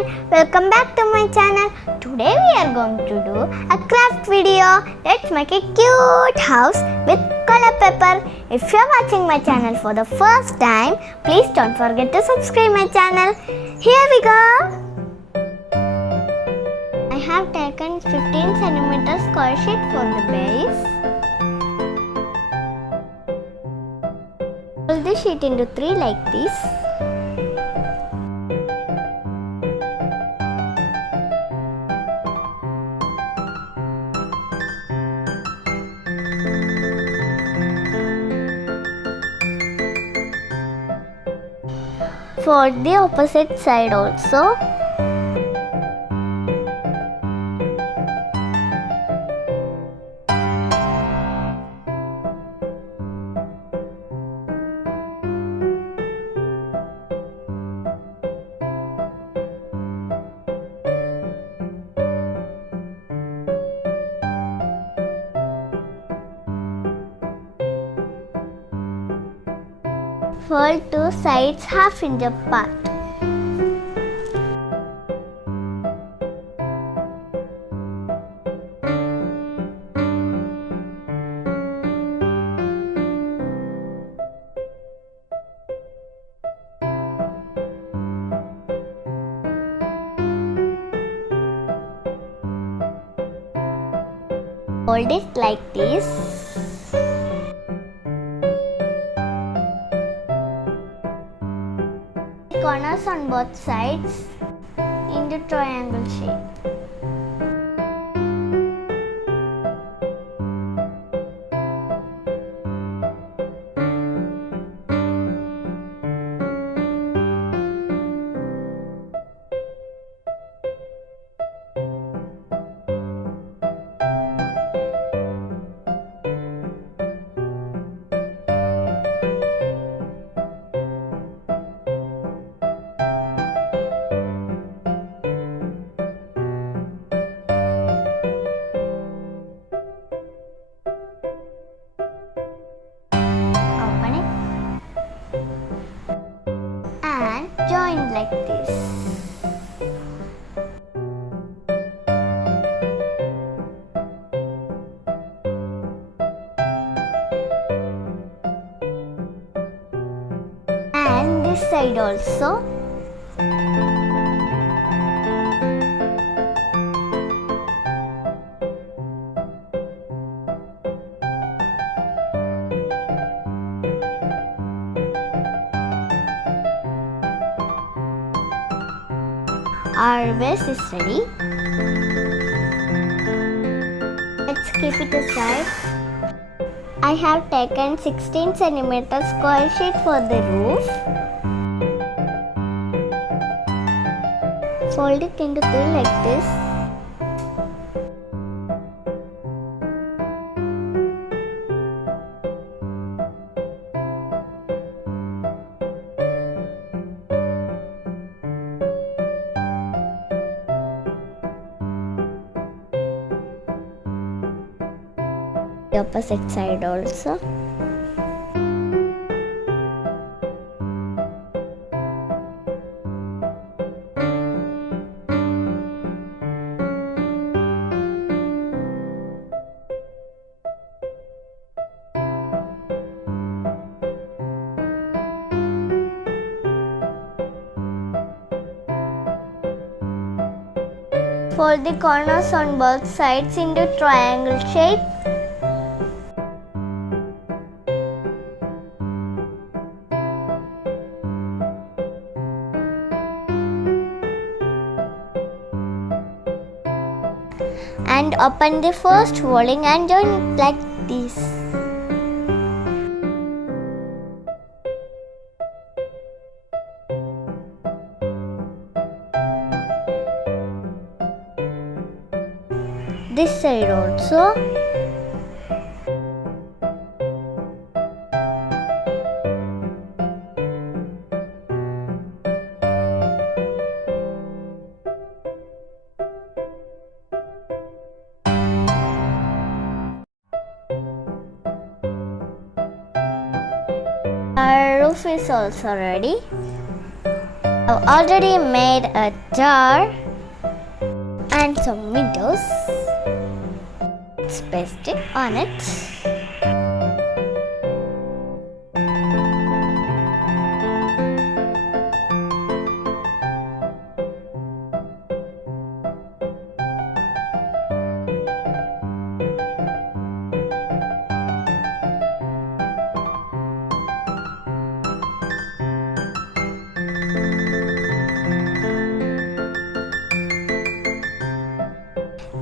everyone, welcome back to my channel. Today we are going to do a craft video. Let's make a cute house with color paper. If you are watching my channel for the first time, please don't forget to subscribe my channel. Here we go. I have taken 15 cm square sheet for the base. Fold the sheet into 3 like this. Fold the opposite side also. Fold two sides half inch apart. Fold it like this. Corners on both sides into triangle shape. Join like this. And this side also. Our base is ready. Let's keep it aside. I have taken 16 cm square sheet for the roof. Fold it into 3 like this. The opposite side also. Fold the corners on both sides into triangle shape. And open the first folding and join it like this. This side also. Our roof is also ready. I've already made a door and some windows. Let's paste it on it.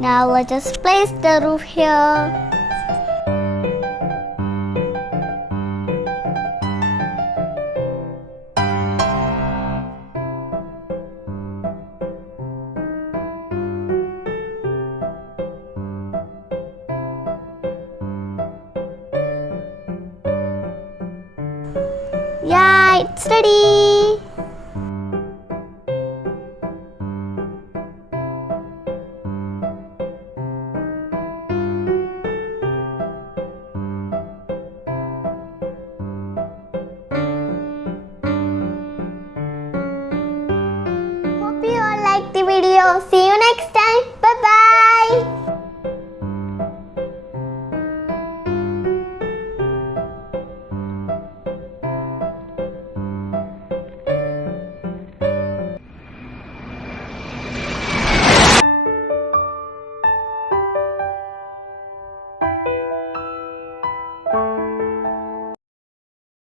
Now let us place the roof here. Yeah, it's ready. Hope you all liked the video. See you next time. Bye bye.